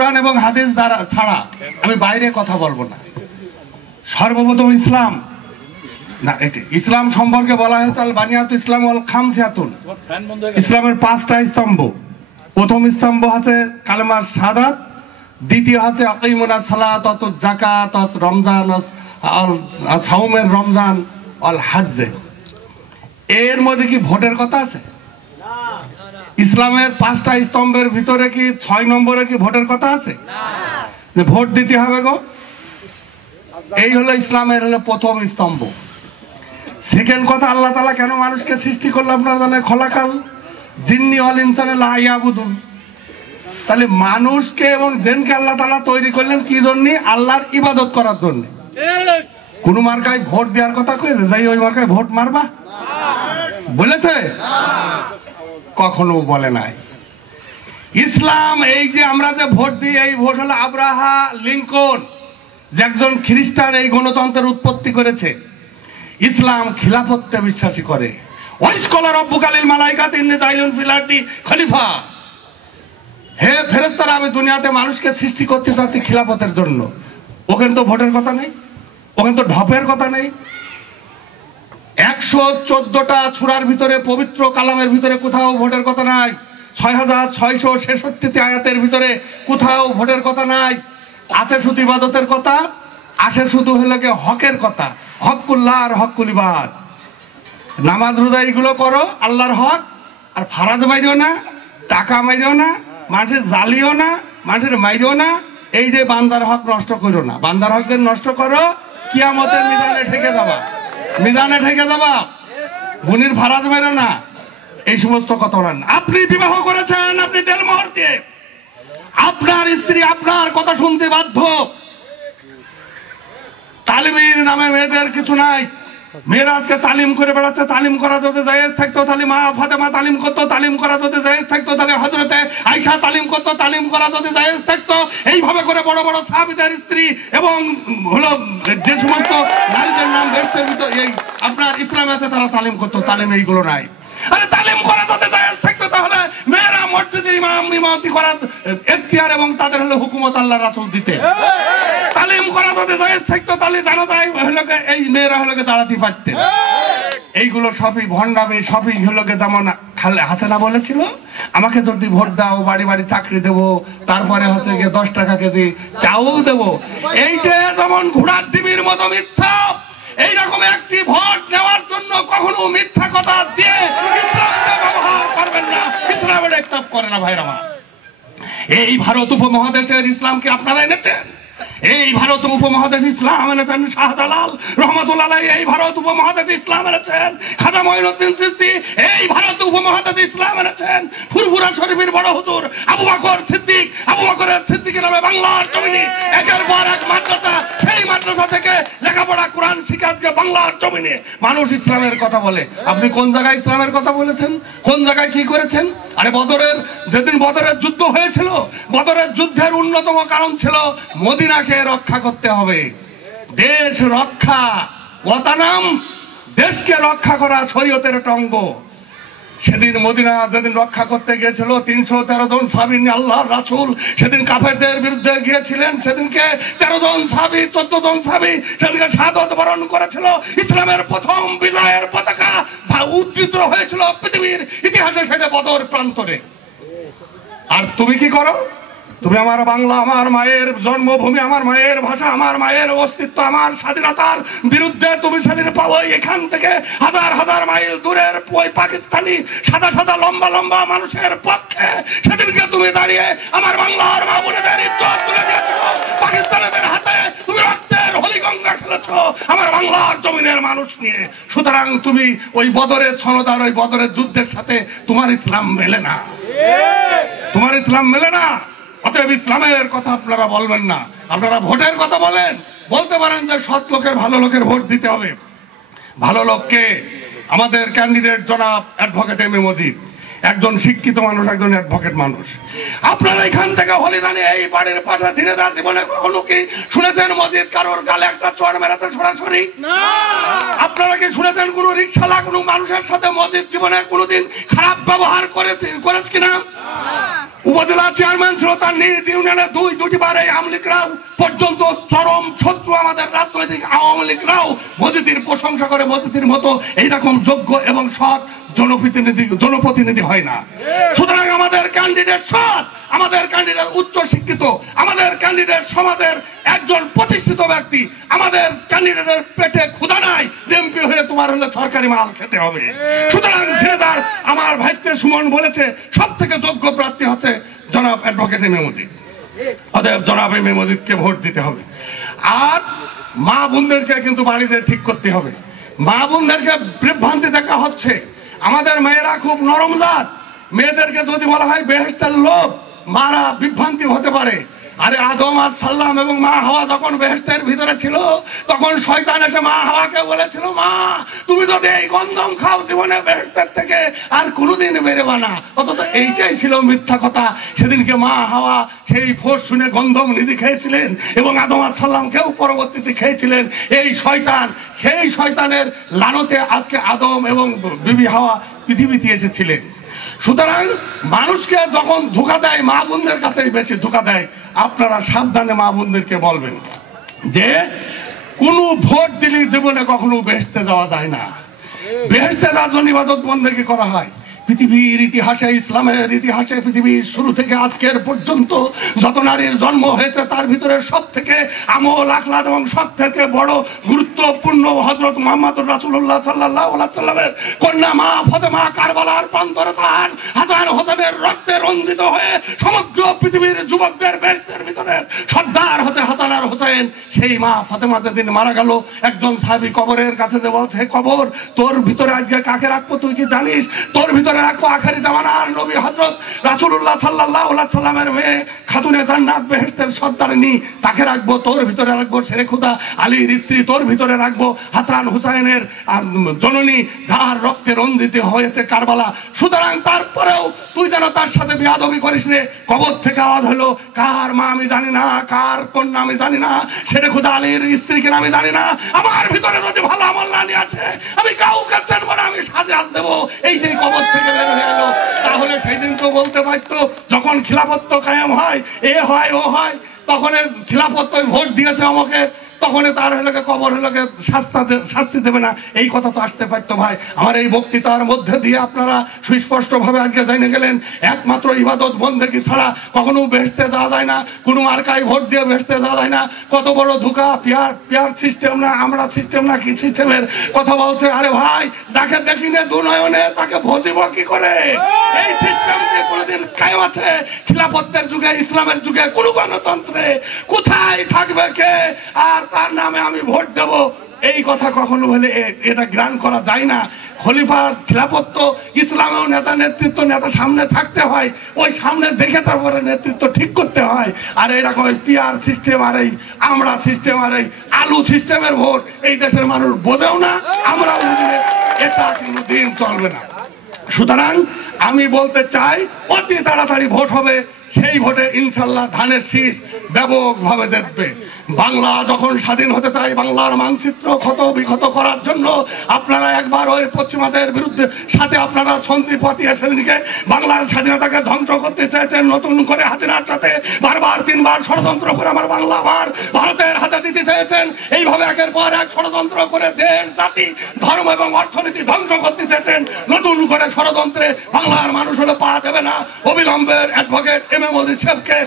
কুরআন এবং হাদিস দ্বারা ছাড়া আমি বাইরে কথা বলবো না। সর্বপ্রথম ইসলাম না, এটি ইসলাম সম্পর্কে বলা হয়েছে আল বানিয়াতু ইসলাম ওয়াল খামসিয়াতুন, ইসলামের 5টা স্তম্ভ। প্রথম স্তম্ভ হচ্ছে কালেমার শাহাদাত, দ্বিতীয় হচ্ছে আকিমুনাস সালাত ওয়া যাকাত ওয়া রমজান আর সাওমের রমজান আল হজ্জ। এর মধ্যে কি ভোটের কথা আছে? ইসলামের 5টা স্তম্ভের ভিতরে কি 6 নম্বরে কি ভোটের কথা আছে? যে ভোট দিতে হবে গো, এই হলো ইসলামের হলো প্রথম স্তম্ভ। সেকেন্ড কথা, আল্লাহ তাআলা কেন মানুষকে সৃষ্টি করলো আপনারা জানেন? খলাকাল জিন্নি ওয়াল ইনসানা লা ইয়াবুদুন। তাহলে মানুষকে এবং জিনকে আল্লাহ তাআলা তৈরি করলেন কি জন্য? আল্লাহর ইবাদত করার জন্য। কোন মার্কায় ভোট দেওয়ার কথা কইছে? যাই ওই মার্কায় ভোট মারবা বলেছে? কখনো বলে নাই। ইসলাম এই যে আমরা যে ভোট দিই, এই ভোট হলো আব্রাহা লিঙ্কন যে একজন খ্রিস্টান এই গণতন্ত্রের উৎপত্তি করেছে। ইসলাম খিলাফতে বিশ্বাসী করে। ওয়াইসকালা রাব্বুকা লিল মালাইকাতি ইন্নী জাইলুন ফিল আরদি খলিফা, হে ফেরেশতারা আমি দুনিয়াতে মানুষকে সৃষ্টি করতে চাচ্ছি খিলাফতের জন্য। ওখানে তো ভোটের কথা নেই, ওখানে তো ঢপের কথা নেই। 114টা সূরার ভিতরে পবিত্র কালামের ভিতরে কোথাও ভোটের কথা নাই। 6666টি আয়াতের ভিতরে কোথাও ভোটের কথা নাই। আছে শুধু ইবাদতের কথা, আসে শুধু হলো কি হকের কথা, হকুল্লাহ আর হকুল ইবাদ। নামাজ রোজা এগুলো করো আল্লাহর হক, আর ফারাজ মাইরিও না, টাকা মাইরিও না, মানুষের জালিও না, মানুষের মাইরিও না। এই যে বান্দার হক নষ্ট করো না, বান্দার হক যদি নষ্ট করো কিয়ামতের মিজানে ঠেকে যাবা, মিজানে ঠেকে যাবা। বুনির ফারাজ মাইরো না, এই সমস্ত কথা বলেন। আপনি বিবাহ করেছেন, আপনি দেলমোহর দিয়ে, আপনার স্ত্রী আপনার কথা শুনতে বাধ্য। তালিমের নামে মেয়েদের কিছু নাই। মেয়েরা আজকে তালিম করে বেড়াচ্ছে। তালিম করা যদি জায়েজ থাকতো তাহলে মা ফাতেমা তালিম করতো, তালিম করা যদি জায়েজ থাকতো তাহলে হযরতে আয়েশা তালিম করতো, তালিম করা যদি জায়েজ থাকতো এইভাবে করে বড় বড় সাহাবীদের স্ত্রী এবং হলো যে সমস্ত নারীদের নাম বেহেশতের ভিতর এই আপনার ইসলামে আছে তারা তালিম করতো। তালিম এইগুলো নাই। আরে তালিম করা যদি জায়েজ থাকতো তাহলে মেয়েরা মসজিদের ইমামতি করার এখতিয়ার এবং তাদের হলো হুকুমত আল্লাহর রাসূল দিতে। তালিম করা যদি জায়েজ থাকতো তাহলে জানা যায় হলো এই মেয়েরা হলো দাঁড়াতে পারতেন। এইগুলো সবই ভণ্ডামি, সবই হলো যেমন হাসিনা বলেছিল আমাকে যদি ভোট দাও বাড়ি বাড়ি চাকরি দেবো, তারপরে হচ্ছে গিয়ে 10 টাকা কেজি চাউল দেবো। এইটা যেমন ঘোড়ার ডিমের মতো মিথ্যা। এইরকম একটি ভোট নেওয়ার জন্য কখনো মিথ্যা কথা দিয়ে ইসলামকে ব্যবহার করবেন না। ইসলাম এটা একটাপ করে না ভাইরা আমার। এই ভারত উপমহাদেশের ইসলামকে আপনারা এনেছেন। এই ভারত উপমহাদেশ ইসলাম এনেছেন শাহজালাল রহমাতুল্লাহ আলাইহি, এই ভারত উপমহাদেশ ইসলাম এনেছেন খাজা মঈনুদ্দিন চিশতি, এই ভারত উপমহাদেশ ইসলাম এনেছেন ফুরফুরা শরীফের বড় হুজুর আবু বকর সিদ্দিক। আবু বকরের সিদ্দিকের নামে বাংলার জমিনে একের পর এক মাদ্রাসা, সেই মাদ্রাসা থেকে লেখাপড়া কোরআন শিক্ষা আজকে বাংলার জমিনে মানুষ ইসলামের কথা বলে। আপনি কোন জায়গায় ইসলামের কথা বলেছেন? কোন জায়গায় কি করেছেন? আরে বদরের যেদিন বদরের যুদ্ধ হয়েছিল, বদরের যুদ্ধের অন্যতম কারণ ছিল মদিনাকে রক্ষা করতে হবে। দেশ রক্ষা ওয়াতানাম, দেশকে রক্ষা করা শরীয়তের একটা অঙ্গ। সেদিন মদিনা যেদিন রক্ষা করতে গিয়েছিল 313 জন সাহাবী আল্লাহর রাসূল সেদিন কাফেরদের বিরুদ্ধে গিয়েছিলেন। সেদিনকে 13 জন সাহাবী 14 জন সাহাবী সেদিনকে শাহাদাত বরণ করেছিল। ইসলামের প্রথম বিজয়ের পতাকা উত্তোলিত হয়েছিল পৃথিবীর ইতিহাসে, সেটা বদর প্রান্তরে। আর তুমি কি করো? তুমি আমার বাংলা, আমার মায়ের জন্মভূমি, আমার মায়ের ভাষা, আমার মায়ের অস্তিত্ব, আমার স্বাধীনতার বিরুদ্ধে তুমি সেদিন পাবো এখান থেকে হাজার হাজার মাইল দূরের ওই পাকিস্তানি সাদা সাদা লম্বা লম্বা মানুষের পক্ষে সেদিনকে তুমি দাঁড়িয়ে আমার বাংলার মা বোনেদের ইজ্জত তুলে দিয়েছো। পাকিস্তানিদের হাতে তুমি রক্তের হোলি গঙ্গা খেলেছো আমার বাংলার জমিনের মানুষ নিয়ে। সুতরাং তুমি ওই বদরের সনদার ওই বদরের যুদ্ধের সাথে তোমার ইসলাম মেলে না, তোমার ইসলাম মেলে না। অতএব ইসলামের কথা আপনারা বলবেন না। আপনারা ভোটের কথা বলেন, বলতে পারেন যে সৎ লোকের ভালো লোকের ভোট দিতে হবে। ভালো লোককে আমাদের ক্যান্ডিডেট জনাব অ্যাডভোকেট এম এ মজিদ, একজন শিক্ষিত মানুষ, একজন অ্যাডভোকেট মানুষ। আপনারা এখান থেকে হলিদানে এই বাড়ির পাশে ঝিনেদা জীবনে কখনো কি শুনেছেন মজিদ কারোর গালে একটা চড় মেরেছে সরাসরি? আপনারা কি শুনেছেন কোন রিকশালা কোন মানুষের সাথে মজিদ জীবনে কোনোদিন খারাপ ব্যবহার করেছে কিনা? উপজেলা চেয়ারম্যান ছিল, তার নিজ ইউনিয়নে দুটি বার এই আওয়ামী লীগরাও পর্যন্ত চরম শত্রু আমাদের রাজনৈতিক আওয়ামী লীগরাও মজিদির প্রশংসা করে মজিদির মতো এইরকম যোগ্য এবং সৎ জনপ্রতিনিধি হয় না। সুতরাং আমাদের ক্যান্ডিডেট সৎ, আমাদের ক্যান্ডিডেট উচ্চ শিক্ষিত, আমাদের ক্যান্ডিডেট সমাজের একজন প্রতিষ্ঠিত ব্যক্তি, আমাদের ক্যান্ডিডেটের পেটে ক্ষুধা নাই এমপি হয়ে তোমার হলে সরকারি মাল খেতে হবে। সুতরাং ঝিনেদার আমার ভাইতে সুমন বলেছে সব থেকে যোগ্য প্রার্থী হচ্ছে জনাব অ্যাডভোকেট এম এ মজিদ। অতএব জনাব এম এ মজিদকে ভোট দিতে হবে। আর মা বোনদেরকে কিন্তু বাড়িতে ঠিক করতে হবে। মা বোনদেরকে বিভ্রান্তি দেখা হচ্ছে, আমাদের মেয়েরা খুব নরম জাত, মেয়েদেরকে যদি বলা হয় বেহেশতের লোভ, মারা বিভ্রান্তি হতে পারে। আরে আদম আলাইহিস সালাম এবং মা হাওয়া যখন বেহেশতের ভিতরে ছিল, তখন শয়তান এসে মা হাওয়াকে বলেছিল, মা তুমি যদি এই গন্ধম খাও জীবনে বেহেশতের থেকে আর কোনোদিন বেরোবে না। অথচ এইটাই ছিল মিথ্যা কথা। সেদিনকে মা হাওয়া সেই ফোঁস শুনে গন্ধম নিজে খেয়েছিলেন এবং আদম আলাইহিস সালামকেও পরবর্তীতে খেয়েছিলেন এই শয়তান। সেই শয়তানের লানতে আজকে আদম এবং বিবি হাওয়া পৃথিবীতে এসেছিলেন। সুতরাং মানুষকে যখন ধোঁকা দেয়, মা বোনদের কাছেই বেশি ধোঁকা দেয়। আপনারা সাবধানে মা বোনদেরকে বলবেন যে কোনো ভোট দিলে জীবনে কখনো বেহেশতে যাওয়া যায় না। বেহেশতে যাওয়ার জন্য ইবাদত বন্দেগী করা হয়। পৃথিবীর ইতিহাসে, ইসলামের ইতিহাসে পৃথিবীর শুরু থেকে আজকের পর্যন্ত যত নারীর জন্ম হয়েছে তার ভিতরে সব থেকে আমল আখলাক এবং সব থেকে বড় গুরুত্বপূর্ণ হযরত মুহাম্মদুর রাসূলুল্লাহ সাল্লাল্লাহু আলাইহি ওয়াসাল্লামের কন্যা মা ফাতেমা কারবালার প্রান্তরে তার হাসান হোসেনের রক্তে রঞ্জিত হয়ে সমগ্র পৃথিবীর যুবকদের বেহেশতের ভিতরে সর্দার হচ্ছে হাসান আর হোসেন। সেই মা ফাতেমা যেদিন মারা গেল, একজন সাহাবী কবরের কাছে যে বলছে, কবর তোর ভিতরে আজকে কাকে রাখবো তুই কি জানিস? তোর ভিতরে রাখবো আখেরি জামানার নবী হযরত রাসূলুল্লাহ সাল্লাল্লাহু আলাইহি সাল্লামের মেয়ে খাতুনে জান্নাত বেহেশতের সর্দারিনী, তাকে রাখবো। তোর ভিতরে রাখবো শেরে খুদা আলীর স্ত্রী, তোর ভিতরে রাখবো হাসান হুসাইনের জননী যার রক্তে রঞ্জিত হয়েছে কারবালা। সুতরাং তারপরেও তুই যেন তার সাথে বেয়াদবি করিস রে। কবর থেকে আওয়াজ হলো, কার মা আমি জানি না, কার কন্যা আমি জানি না, শেরে খুদা আলীর স্ত্রী কিনা আমি জানি না, আমার ভিতরে যদি ভালো আমল না নিয়ে আছে আমি কাউকে চেনবো না, আমি সাজাত দেবো। এইটাই কবর থেকে বের হয়ে এলো। তাহলে সেই দিন তো বলতে পারতো, যখন খিলাফত কায়েম হয়, এ হয় ও হয়, তখন খিলাফত ভোট দিয়েছে আমাকে, তখন তার হলোকে কবর হলোকে শাস্তি দেবে না, এই কথা তো আসতে পারতো। ভাই আমার এই বক্তৃতার মধ্যে দিয়ে আপনারা সুস্পষ্ট ভাবে আজকে জেনে গেলেন, একমাত্র ইবাদত বন্দেগী ছাড়া কখনো বেহেশতে যাওয়া যায় না, কোনো মার্কায় ভোট দিয়ে বেহেশতে যাওয়া যায় না। কত বড় ধোঁকা! পিয়ার সিস্টেম না, আমরা সিস্টেম না, কি সিস্টেমের কথা বলছে। আরে ভাই, যাকে দেখি না দুনয়নে তাকে ভজিব কি করে? এই সিস্টেম কি কোনোদিন কায়েম আছে? খিলাফতের যুগে, ইসলামের যুগে কোন গণতন্ত্রে কোথায় থাকবে কে আর তার নামে আমি ভোট দেব? এই কথা কখনো বলে এটা গ্রহণ করা যায় না। খলিফার খিলাফত ইসলামেও নেতা সামনে থাকতে হয়, ওই সামনে দেখে তারপরে নেতৃত্ব ঠিক করতে হয়। আর এরকম পিয়ার সিস্টেম আর এই আমরা সিস্টেম আর এই আলু সিস্টেমের ভোট এই দেশের মানুষ বোঝেও না, আমরাও বুঝলে এটা কোনো দিন চলবে না। সুতরাং আমি বলতে চাই, অতি তাড়াতাড়ি ভোট হবে, সেই ভোটে ইনশাল্লাহ ধানের শীষ ব্যাপকভাবে জিতবে। বাংলা যখন স্বাধীন হতে চায়, বাংলার মানচিত্র ক্ষত বিক্ষত করার জন্য আপনারা একবার ওই পশ্চিমাদের বিরুদ্ধে সাথে আপনারা সন্ধি পাতিয়ে সেদিনকে বাংলার স্বাধীনতাকে ধ্বংস করতে চেয়েছেন। নতুন করে হাসিনার সাথে বারবার 3 বার ষড়যন্ত্র করে আমার বাংলা আবার ভারতের হাতে দিতে চেয়েছেন। এইভাবে একের পর এক ষড়যন্ত্র করে দেশ, জাতি, ধর্ম এবং অর্থনীতি ধ্বংস করতে চেয়েছেন। নতুন করে ষড়যন্ত্রে বাংলার মানুষ হলে পা দেবে না। অবিলম্বের অ্যাডভোকেট এম এ মজিদ সাহেবকে